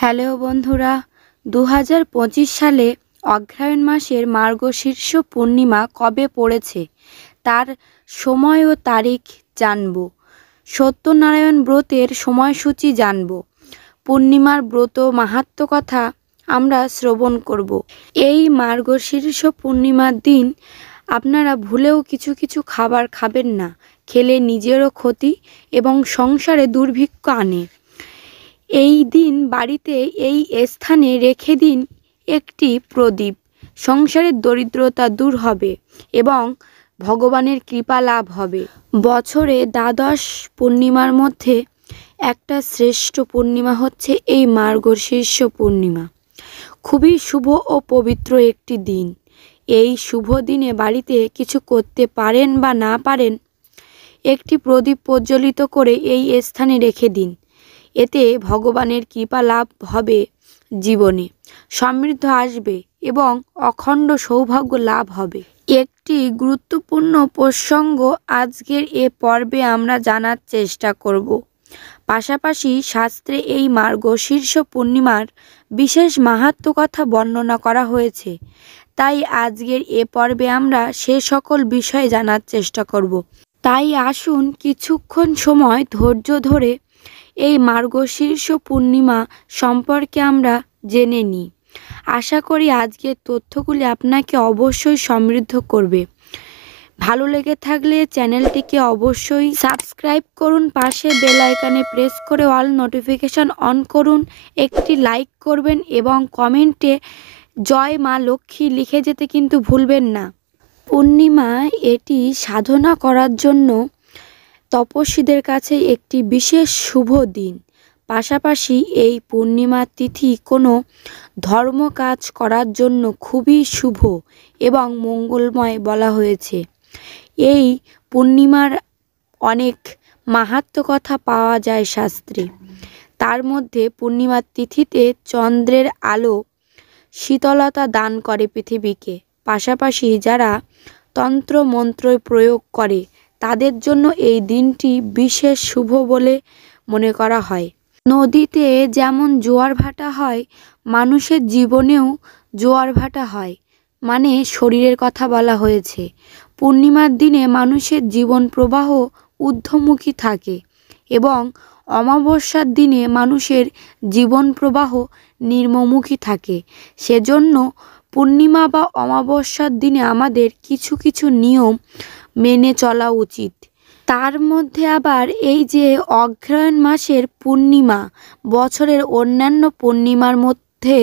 Hello বন্ধুরা, 2025 সালে অগ্রহায়ণ মাসের মার্গশীর্ষ পূর্ণিমা কবে পড়েছে তার সময় ও তারিখ জানব। সত্যনারায়ণ ব্রতের সময়সূচি জানব। পূর্ণিমার ব্রত মাহাত্ম্য কথা আমরা শ্রবণ করব। এই মার্গশীর্ষ পূর্ণিমার দিন আপনারা ভুলেও কিছু কিছু খাবার খাবেন না, খেলে নিজেরও ক্ষতি এবং সংসারে দুর্ভিক্ষ আনে। এই দিন বাড়িতে এই স্থানে রেখে দিন একটি প্রদীপ। সংসারের দরিদ্রতা দূর হবে এবং ভগবানের কৃপা লাভ হবে। বছরে দ্বাদশ পূর্ণিমার মধ্যে একটা শ্রেষ্ঠ পূর্ণিমা হচ্ছে এই মার্গশীর্ষ পূর্ণিমা। খুবই শুভ ও পবিত্র একটি দিন। এই শুভ দিনে বাড়িতে কিছু করতে পারেন বা না পারেন, একটি প্রদীপ প্রজ্বলিত করে এই স্থানে রেখে দিন। এতে ভগবানের কৃপা লাভ হবে, জীবনে সমৃদ্ধি আসবে এবং অখণ্ড সৌভাগ্য লাভ হবে। একটি গুরুত্বপূর্ণ প্রসঙ্গ আজকের এ পর্বে আমরা জানার চেষ্টা করব। পাশাপাশি শাস্ত্রে এই মার্গশীর্ষ পূর্ণিমার বিশেষ মাহাত্ম্য কথা বর্ণনা করা হয়েছে। তাই আজকের এ পর্বে আমরা সে সকল বিষয়ে জানার চেষ্টা করব। তাই আসুন কিছুক্ষণ সময় ধৈর্য ধরে এই মার্গশীর্ষ পূর্ণিমা সম্পর্কে আমরা জেনে নিই। আশা করি আজকের তথ্যগুলি আপনাকে অবশ্যই সমৃদ্ধ করবে। ভালো লেগে থাকলে চ্যানেলটিকে অবশ্যই সাবস্ক্রাইব করুন, পাশে বেল আইকনে প্রেস করে অল নোটিফিকেশন অন করুন, একটি লাইক করবেন এবং কমেন্টে জয় মা লক্ষ্মী লিখে যেতে কিন্তু ভুলবেন না। পূর্ণিমা এটি সাধনা করার জন্য তপস্বীদের কাছে একটি বিশেষ শুভ দিন। পাশাপাশি এই পূর্ণিমা তিথি কোনো ধর্ম কাজ করার জন্য খুবই শুভ এবং মঙ্গলময় বলা হয়েছে। এই পূর্ণিমার অনেক মাহাত্ম্য কথা পাওয়া যায় শাস্ত্রে। তার মধ্যে পূর্ণিমার তিথিতে চন্দ্রের আলো শীতলতা দান করে পৃথিবীকে। পাশাপাশি যারা তন্ত্র মন্ত্র প্রয়োগ করে তাদের জন্য এই দিনটি বিশেষ শুভ বলে মনে করা হয়। নদীতে যেমন জোয়ার ভাটা হয়, মানুষের জীবনেও জোয়ার ভাটা হয়, মানে শরীরের কথা বলা হয়েছে। পূর্ণিমার দিনে মানুষের জীবন প্রবাহ ঊর্ধ্বমুখী থাকে এবং অমাবস্যার দিনে মানুষের জীবন প্রবাহ নিম্নমুখী থাকে। সেজন্য পূর্ণিমা বা অমাবস্যার দিনে আমাদের কিছু কিছু নিয়ম মেনে চলা উচিত। তার মধ্যে আবার এই যে অগ্রহায়ণ মাসের পূর্ণিমা বছরের অন্যান্য পূর্ণিমার মধ্যে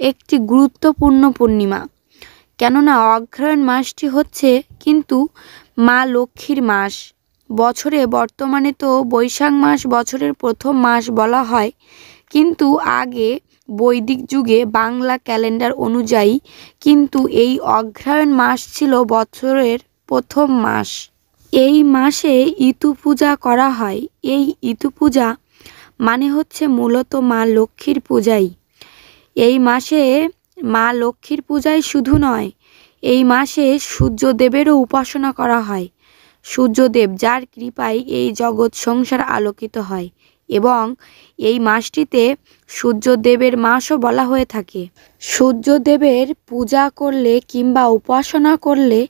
একটি গুরুত্বপূর্ণ পূর্ণিমা। কেননা অগ্রহায়ণ মাসটি হচ্ছে কিন্তু মা লক্ষ্মীর মাস। বছরে বর্তমানে তো বৈশাখ মাস বছরের প্রথম মাস বলা হয়, কিন্তু আগে বৈদিক যুগে বাংলা ক্যালেন্ডার অনুযায়ী কিন্তু এই অগ্রহায়ণ মাস ছিল বছরের প্রথম মাস। এই মাসে ইতু পূজা করা হয়। এই ইতু পূজা মানে হচ্ছে মূলত মা লক্ষ্মীর পূজাই। এই মাসে মা লক্ষ্মীর পূজাই শুধু নয়, এই মাসে সূর্যদেবেরও উপাসনা করা হয়। সূর্যদেব যার কৃপায় এই জগৎ সংসার আলোকিত হয় এবং এই মাসটিতে সূর্যদেবের মাসও বলা হয়ে থাকে। সূর্যদেবের পূজা করলে কিংবা উপাসনা করলে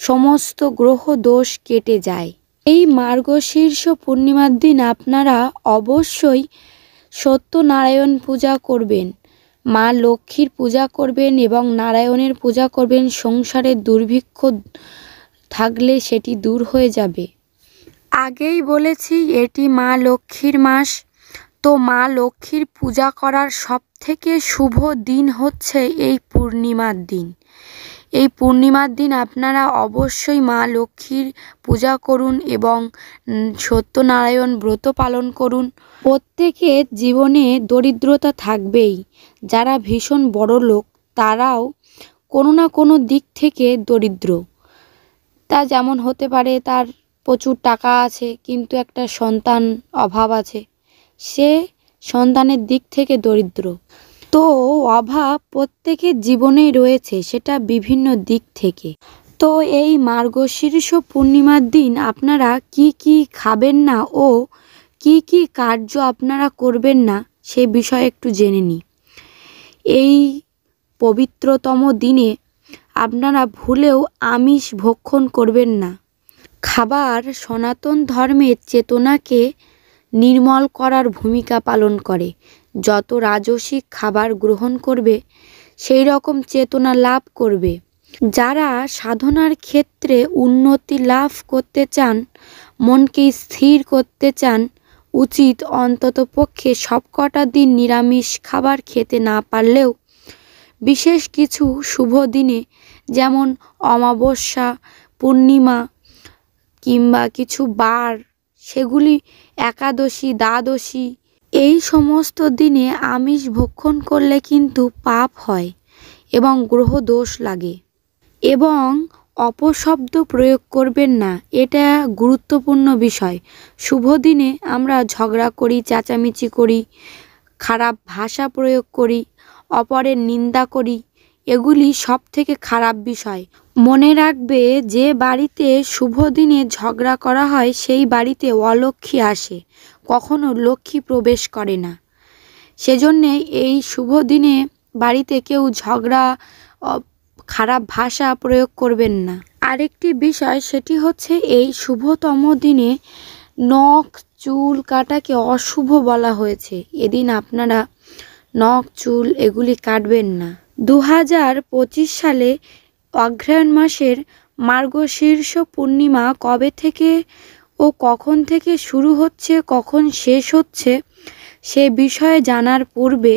সমস্ত গ্রহ দোষ কেটে যায়। এই মার্গশীর্ষ পূর্ণিমার দিন আপনারা অবশ্যই সত্যনারায়ণ পূজা করবেন, মা লক্ষ্মীর পূজা করবেন এবং নারায়ণের পূজা করবেন। সংসারের দুর্ভিক্ষ থাকলে সেটি দূর হয়ে যাবে। আগেই বলেছি এটি মা লক্ষ্মীর মাস। তো মা লক্ষ্মীর পূজা করার সবথেকে শুভ দিন হচ্ছে এই পূর্ণিমার দিন। এই পূর্ণিমার দিন আপনারা অবশ্যই মা লক্ষ্মীর পূজা করুন এবং সত্যনারায়ণ ব্রত পালন করুন। প্রত্যেকের জীবনে দরিদ্রতা থাকবেই। যারা ভীষণ বড়লোক তারাও কোনো না কোনো দিক থেকে দরিদ্র। তা যেমন হতে পারে তার প্রচুর টাকা আছে কিন্তু একটা সন্তান অভাব আছে, সে সন্তানের দিক থেকে দরিদ্র। তো অভাব প্রত্যেকের জীবনেই রয়েছে, সেটা বিভিন্ন দিক থেকে। তো এই মার্গশীর্ষ পূর্ণিমার দিন আপনারা কি কি খাবেন না ও কি কি কার্য আপনারা করবেন না সেই বিষয়ে একটু জেনে নিই। এই পবিত্রতম দিনে আপনারা ভুলেও আমিষ ভক্ষণ করবেন না। খাবার সনাতন ধর্মের চেতনাকে নির্মল করার ভূমিকা পালন করে। যত রাজসিক খাবার গ্রহণ করবে সেই রকম চেতনা লাভ করবে। যারা সাধনার ক্ষেত্রে উন্নতি লাভ করতে চান, মনকে স্থির করতে চান, উচিত অন্ততপক্ষে সবকটা দিন নিরামিষ খাবার খেতে না পারলেও বিশেষ কিছু শুভ দিনে, যেমন অমাবস্যা, পূর্ণিমা কিংবা কিছু বার, সেগুলি একাদশী, দ্বাদশী, এই সমস্ত দিনে আমিষ ভক্ষণ করলে কিন্তু পাপ হয় এবং গ্রহ দোষ লাগে। এবং অপশব্দ প্রয়োগ করবেন না, এটা গুরুত্বপূর্ণ বিষয়। শুভ দিনে আমরা ঝগড়া করি, চেঁচামেচি করি, খারাপ ভাষা প্রয়োগ করি, অপরের নিন্দা করি, এগুলি সব থেকে খারাপ বিষয়। মনে রাখবে, যে বাড়িতে শুভ দিনে ঝগড়া করা হয় সেই বাড়িতে অলক্ষ্মী আসে, কখনো লক্ষ্মী প্রবেশ করে না। সেজন্যে এই শুভ দিনে বাড়িতে কেউ ঝগড়া, খারাপ ভাষা প্রয়োগ করবেন না। আরেকটি বিষয়, সেটি হচ্ছে এই শুভতম দিনে নখ চুল কাটাকে অশুভ বলা হয়েছে। এদিন আপনারা নখ চুল এগুলি কাটবেন না। 2025 সালে অগ্রহায়ণ মাসের মার্গশীর্ষ পূর্ণিমা কবে থেকে ও কখন থেকে শুরু হচ্ছে, কখন শেষ হচ্ছে, সে বিষয়ে জানার পূর্বে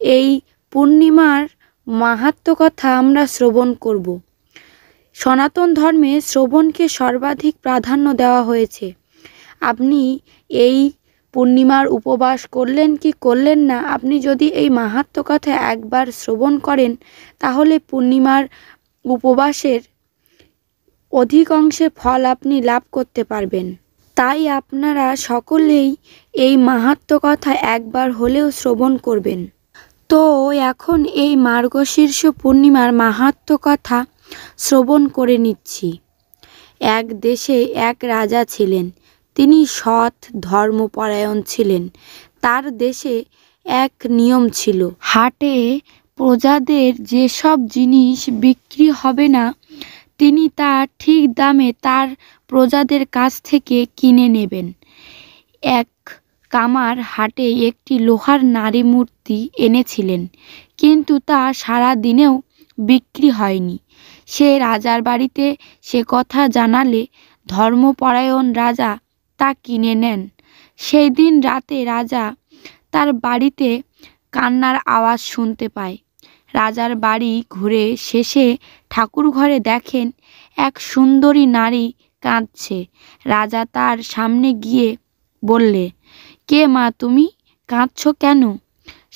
এই পূর্ণিমার মাহাত্ম্য কথা আমরা শ্রবণ করব। সনাতন ধর্মে শ্রবণকে সর্বাধিক প্রাধান্য দেওয়া হয়েছে। আপনি এই পূর্ণিমার উপবাস করলেন কি করলেন না, আপনি যদি এই মাহাত্ম্য কথা একবার শ্রবণ করেন, তাহলে পূর্ণিমার উপবাসের অধিকাংশের ফল আপনি লাভ করতে পারবেন। তাই আপনারা সকলেই এই মাহাত্ম্য কথা একবার হলেও শ্রবণ করবেন। তো এখন এই মার্গশীর্ষ পূর্ণিমার মাহাত্ম্য কথা শ্রবণ করে নিচ্ছি। এক দেশে এক রাজা ছিলেন। তিনি সৎ, ধর্মপরায়ণ ছিলেন। তার দেশে এক নিয়ম ছিল, হাটে প্রজাদের যেসব জিনিস বিক্রি হবে না, তিনি তা ঠিক দামে তার প্রজাদের কাছ থেকে কিনে নেবেন। এক কামার হাটে একটি লোহার নারী মূর্তি এনেছিলেন, কিন্তু তা সারা দিনেও বিক্রি হয়নি। সে রাজার বাড়িতে সে কথা জানালে ধর্মপরায়ণ রাজা তা কিনে নেন। সেই দিন রাতে রাজা তার বাড়িতে কান্নার আওয়াজ শুনতে পায়। রাজার বাড়ি ঘুরে শেষে ঠাকুর ঘরে দেখেন এক সুন্দরী নারী কাঁদছে। রাজা তার সামনে গিয়ে বললে, কে মা, তুমি কাঁদছো কেন?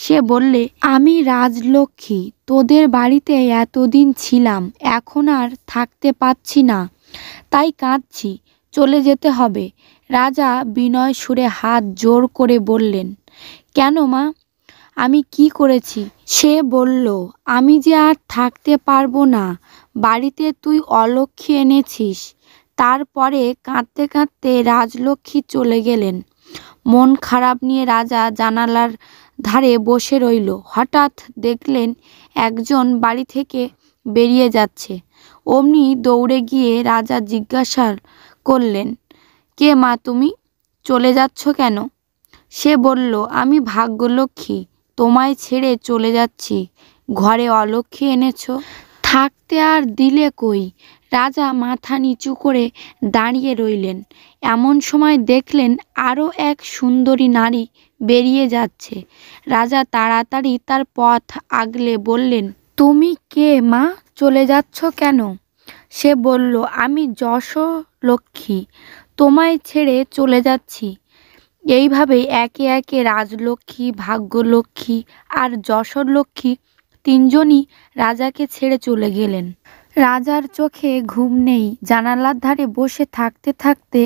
সে বললে, আমি রাজলক্ষ্মী, তোদের বাড়িতে এতদিন ছিলাম, এখন আর থাকতে পাচ্ছি না, তাই কাঁদছি, চলে যেতে হবে। রাজা বিনয় সুরে হাত জোর করে বললেন, কেন মা, আমি কি করেছি? সে বলল, আমি যে আর থাকতে পারবো না, বাড়িতে তুই অলক্ষ্মী এনেছিস। তারপরে কাঁদতে কাঁদতে রাজলক্ষ্মী চলে গেলেন। মন খারাপ নিয়ে রাজা জানালার ধারে বসে রইল। হঠাৎ দেখলেন একজন বাড়ি থেকে বেরিয়ে যাচ্ছে। অমনি দৌড়ে গিয়ে রাজা জিজ্ঞাসা করলেন, কে মা, তুমি চলে যাচ্ছ কেন? সে বলল, আমি ভাগ্যলক্ষ্মী, তোমায় ছেড়ে চলে যাচ্ছি। ঘরে অলক্ষ্মী এনেছ, থাকতে আর দিলে কই? রাজা মাথা নিচু করে দাঁড়িয়ে রইলেন। এমন সময় দেখলেন আরও এক সুন্দরী নারী বেরিয়ে যাচ্ছে। রাজা তাড়াতাড়ি তার পথ আগলে বললেন, তুমি কে মা, চলে যাচ্ছ কেন? সে বলল, আমি যশোলক্ষ্মী, তোমায় ছেড়ে চলে যাচ্ছি। এইভাবে একে একে রাজলক্ষ্মী, ভাগ্যলক্ষ্মী আর যশোলক্ষ্মী তিনজনই রাজাকে ছেড়ে চলে গেলেন। রাজার চোখে ঘুম নেই। জানালার ধারে বসে থাকতে থাকতে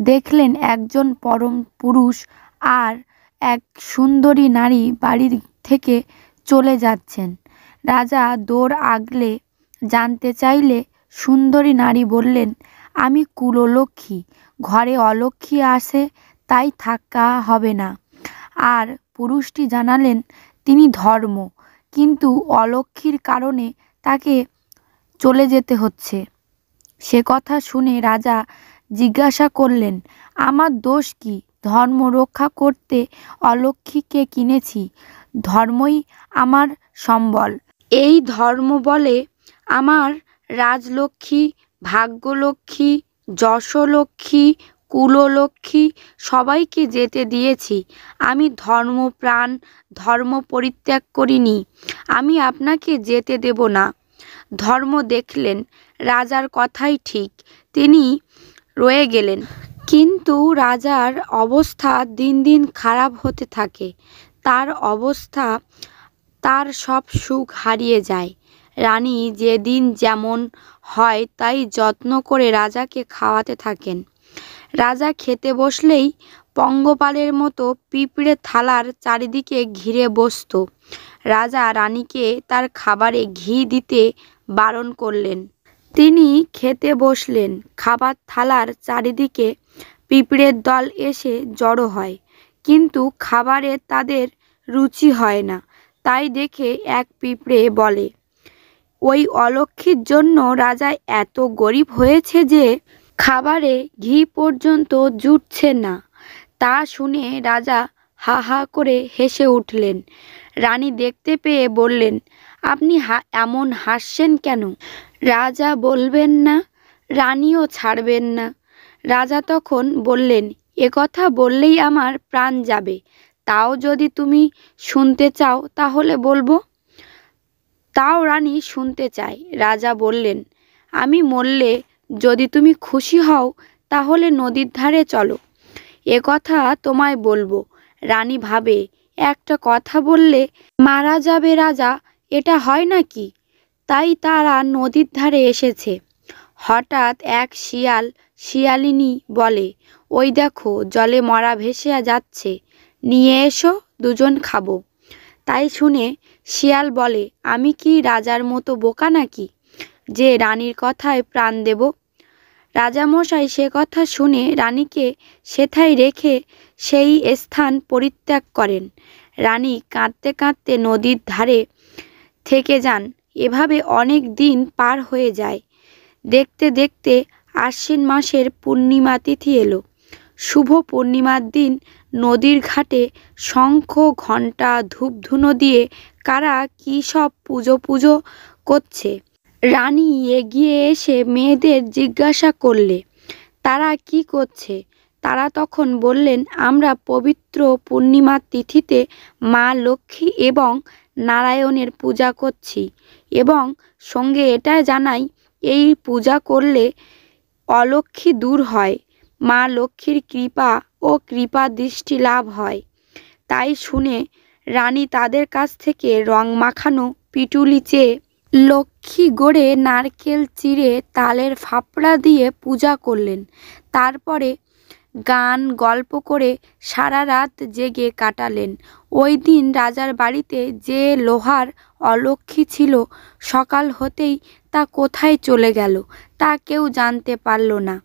দেখলেন একজন পরম পুরুষ আর এক সুন্দরী নারী বাড়ি থেকে চলে যাচ্ছেন। রাজা দৌড় আগলে জানতে চাইলে সুন্দরী নারী বললেন, আমি কুললক্ষ্মী, ঘরে অলক্ষ্মী আসে তাই থাকা হবে না। আর পুরুষটি জানালেন তিনি ধর্ম, কিন্তু অলক্ষ্মীর কারণে তাকে চলে যেতে হচ্ছে। সে কথা শুনে রাজা জিজ্ঞাসা করলেন, আমার দোষ কি? ধর্ম রক্ষা করতে অলক্ষ্মীকে কিনেছি, ধর্মই আমার সম্বল। এই ধর্ম বলে আমার রাজলক্ষ্মী, ভাগ্যলক্ষ্মী, যশলক্ষ্মী, কুললক্ষ্মী সবাইকে যেতে দিয়েছি। আমি ধর্মপ্রাণ, ধর্ম পরিত্যাগ করিনি। আমি আপনাকে যেতে দেব না। ধর্ম দেখলেন রাজার কথাই ঠিক, তিনি রয়ে গেলেন। কিন্তু রাজার অবস্থা দিন দিন খারাপ হতে থাকে। তার অবস্থা, তার সব সুখ হারিয়ে যায়। রানী যেদিন যেমন হয় তাই যত্ন করে রাজাকে খাওয়াতে থাকেন। রাজা খেতে বসলেই পঙ্গপালের মতো পিঁপড়ে থালার চারিদিকে ঘিরে বসত। রাজা রানীকে তার খাবারে ঘি দিতে বারণ করলেন। তিনি খেতে বসলেন, খাবার থালার চারিদিকে পিঁপড়ের দল এসে জড়ো হয়, কিন্তু খাবারে তাদের রুচি হয় না। তাই দেখে এক পিঁপড়ে বলে, ওই অলক্ষ্মীর জন্য রাজা এত গরিব হয়েছে যে খাবারে ঘি পর্যন্ত জুটছে না। তা শুনে রাজা হা হা করে হেসে উঠলেন। রানী দেখতে পেয়ে বললেন, আপনি এমন হাসছেন কেন? রাজা বলবেন না, রানীও ছাড়বেন না। রাজা তখন বললেন, এ কথা বললেই আমার প্রাণ যাবে, তাও যদি তুমি শুনতে চাও তাহলে বলবো। তাও রানী শুনতে চায়। রাজা বললেন, আমি মরলে যদি তুমি খুশি হও তাহলে নদীর ধারে চলো, এ কথা তোমায় বলবো। রানী ভাবে, একটা কথা বললে মারা যাবে রাজা, এটা হয় নাকি? তাই তারা নদীর ধারে এসেছে। হঠাৎ এক শিয়াল শিয়ালিনী বলে, ওই দেখো জলে মরা ভেসে যাচ্ছে, নিয়ে এসো, দুজন খাবো। তাই শুনে শিয়াল বলে, আমি কি রাজার মতো বোকা নাকি যে রানীর কথায় প্রাণ দেব? রাজামশাই সে কথা শুনে রানীকে সেথায় রেখে সেই স্থান পরিত্যাগ করেন। রানী কাঁদতে কাঁদতে নদীর ধারে থেকে যান। এভাবে অনেক দিন পার হয়ে যায়। দেখতে দেখতে আশ্বিন মাসের পূর্ণিমা তিথি এলো। শুভ পূর্ণিমার দিন নদীর ঘাটে শঙ্খ, ঘণ্টা, ধূপধুনো দিয়ে কারা কী সব পুজো করছে। রানী এগিয়ে এসে মেয়েদের জিজ্ঞাসা করলে, তারা কি করছে? তারা তখন বললেন, আমরা পবিত্র পূর্ণিমার তিথিতে মা লক্ষ্মী এবং নারায়ণের পূজা করছি, এবং সঙ্গে এটা জানাই, এই পূজা করলে অলক্ষ্মী দূর হয়, মা লক্ষ্মীর কৃপা ও কৃপা দৃষ্টি লাভ হয়। তাই শুনে রানী তাদের কাছ থেকে রং মাখানো পিটুলি চেয়ে লক্ষ্মী গড়ে নারকেল চিড়ে তালের ফাপড়া দিয়ে পূজা করলেন। তারপরে গান গল্প করে সারা রাত জেগে কাটালেন। ওই দিন রাজার বাড়িতে যে লোহার অলক্ষ্মী ছিল, সকাল হতেই তা কোথায় চলে গেল তা কেউ জানতে পারল না।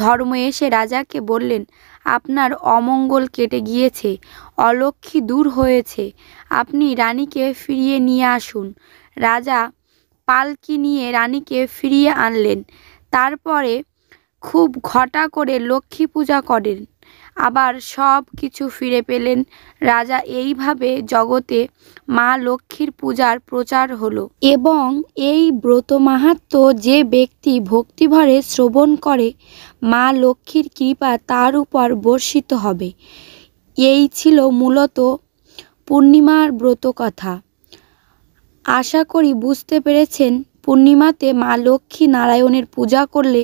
ধর্ম এসে রাজাকে বললেন, আপনার অমঙ্গল কেটে গিয়েছে, অলক্ষ্মী দূর হয়েছে, আপনি রানীকে ফিরিয়ে নিয়ে আসুন। রাজা পালকি নিয়ে রানীকে ফিরিয়ে আনলেন। তারপরে খুব ঘটা করে লক্ষ্মী পূজা করেন, আবার সব কিছু ফিরে পেলেন। রাজা এইভাবে জগতে মা লক্ষ্মীর পূজার প্রচার হলো, এবং এই ব্রত মাহাত্ম্য যে ব্যক্তি ভক্তিভরে শ্রবণ করে, মা লক্ষ্মীর কৃপা তার উপর বর্ষিত হবে। এই ছিল মূলত পূর্ণিমার ব্রত কথা। আশা করি বুঝতে পেরেছেন পূর্ণিমাতে মা লক্ষ্মী নারায়ণের পূজা করলে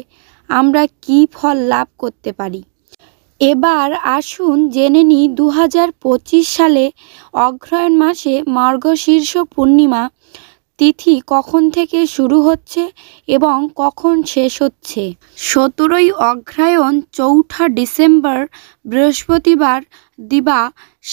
আমরা কী ফল লাভ করতে পারি। এবার আসুন জেনে নিই 2025 সালে অগ্রহায়ণ মাসে মার্গশীর্ষ পূর্ণিমা তিথি কখন থেকে শুরু হচ্ছে এবং কখন শেষ হচ্ছে। 17ই অগ্রহায়ণ 4ঠা ডিসেম্বর বৃহস্পতিবার দিবা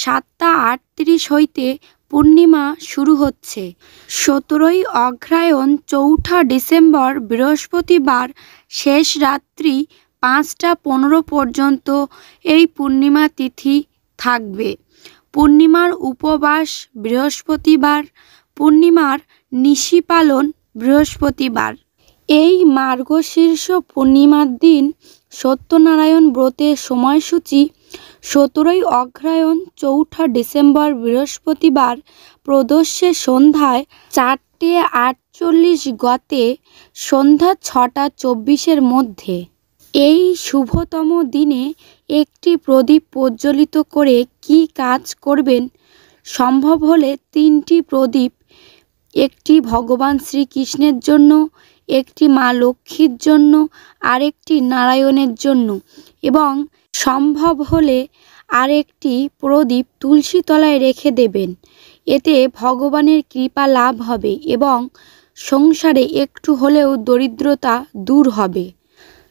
7টা 38 হইতে পূর্ণিমা শুরু হচ্ছে। 17ই অগ্রহায়ণ 4ঠা ডিসেম্বর বৃহস্পতিবার শেষ রাত্রি 5টা 15 পর্যন্ত এই পূর্ণিমা তিথি থাকবে। পূর্ণিমার উপবাস বৃহস্পতিবার, পূর্ণিমার নিশি পালন বৃহস্পতিবার। এই মার্গশীর্ষ পূর্ণিমার দিন সত্যনারায়ণ ব্রতের সময়সূচি 17ই অগ্রহায়ণ 4ঠা ডিসেম্বর বৃহস্পতিবার প্রদোষে সন্ধ্যায় 4:48 গতে সন্ধ্যা 6:24 মধ্যে। এই শুভতম দিনে একটি প্রদীপ প্রজ্বলিত করে কি কাজ করবেন? সম্ভব হলে 3টি প্রদীপ, একটি ভগবান শ্রীকৃষ্ণের জন্য, একটি মা লক্ষ্মীর জন্য, আরেকটি নারায়ণের জন্য এবং সম্ভব হলে আরেকটি প্রদীপ তুলসী তলায় রেখে দেবেন। এতে ভগবানের কৃপা লাভ হবে এবং সংসারে একটু হলেও দরিদ্রতা দূর হবে।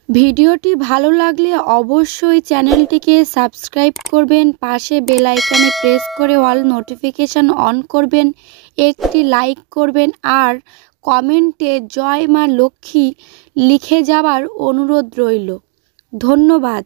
ভিডিওটি ভালো লাগলে অবশ্যই চ্যানেলটিকে সাবস্ক্রাইব করবেন, পাশে বেল আইকনে প্রেস করে অল নোটিফিকেশান অন করবেন, একটি লাইক করবেন আর কমেন্টে জয় মা লক্ষ্মী লিখে যাওয়ার অনুরোধ রইল। ধন্যবাদ।